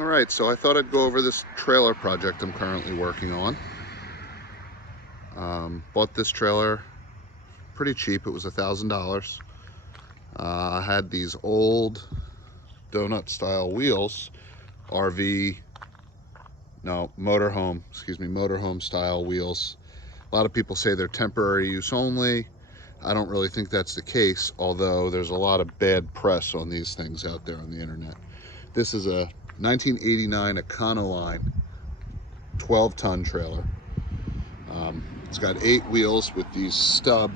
All right, so I thought I'd go over this trailer project I'm currently working on. Bought this trailer pretty cheap. It was $1,000. I had these old donut style wheels, motorhome style wheels. A lot of people say they're temporary use only. I don't really think that's the case, although there's a lot of bad press on these things out there on the internet. This is a 1989 Econoline 12-ton trailer. It's got 8 wheels with these stub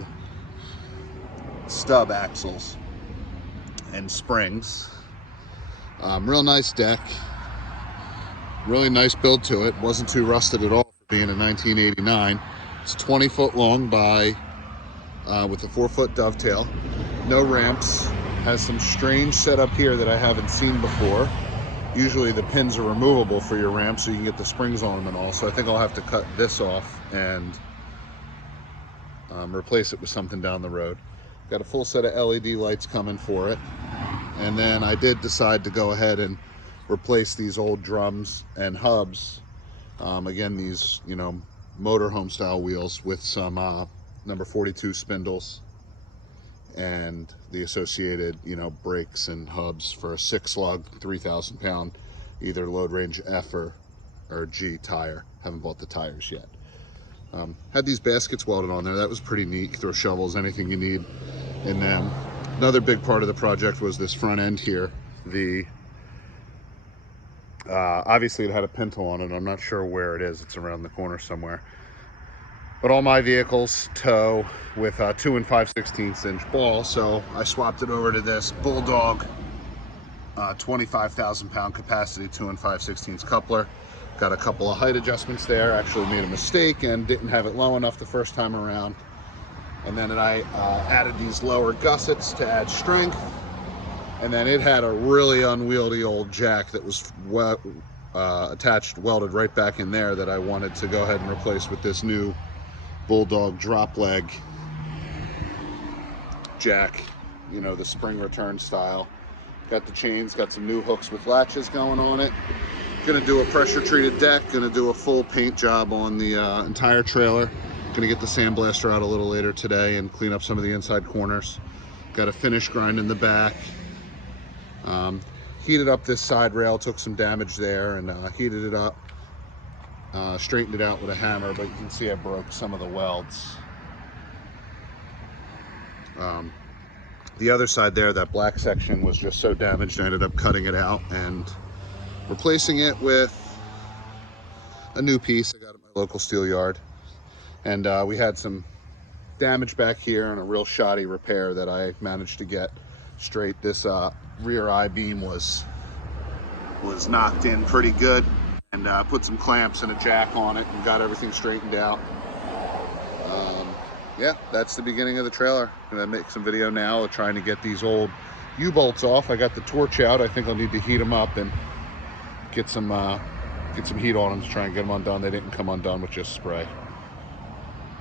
axles and springs. Real nice deck. Really nice build to it. Wasn't too rusted at all for being a 1989. It's 20 foot long by with a 4-foot dovetail. No ramps. Has some strange setup here that I haven't seen before. Usually the pins are removable for your ramp so you can get the springs on them and all. So I think I'll have to cut this off and replace it with something down the road. Got a full set of LED lights coming for it. And then I did decide to go ahead and replace these old drums and hubs. Again, these, motorhome style wheels with some number 42 spindles and the associated, brakes and hubs for a 6-lug, 3,000 pound, either load range F or G tire. Haven't bought the tires yet. Had these baskets welded on there. That was pretty neat. You throw shovels, anything you need in them. Another big part of the project was this front end here. Obviously it had a pintle on it. I'm not sure where it is. It's around the corner somewhere. But all my vehicles tow with 2 5/16 inch ball, so I swapped it over to this Bulldog 25,000 pound capacity 2 5/16 coupler. Got a couple of height adjustments there. Actually made a mistake and didn't have it low enough the first time around. And then I added these lower gussets to add strength. And then it had a really unwieldy old jack that was attached, welded right back in there, that I wanted to go ahead and replace with this new Bulldog drop leg jack, the spring return style. Got the chains, got some new hooks with latches going on it. Gonna do a pressure treated deck, gonna do a full paint job on the entire trailer. Gonna get the sandblaster out a little later today and clean up some of the inside corners. Got a finish grind in the back. Heated up this side rail, took some damage there, and heated it up. Straightened it out with a hammer, but you can see I broke some of the welds. The other side there, that black section, was just so damaged I ended up cutting it out and replacing it with a new piece I got at my local steel yard. And we had some damage back here and a real shoddy repair that I managed to get straight. This rear I-beam was knocked in pretty good, and put some clamps and a jack on it and got everything straightened out. Yeah, that's the beginning of the trailer. I'm gonna make some video now of trying to get these old U-bolts off. I got the torch out. I think I'll need to heat them up and get some heat on them to try and get them undone. They didn't come undone with just spray.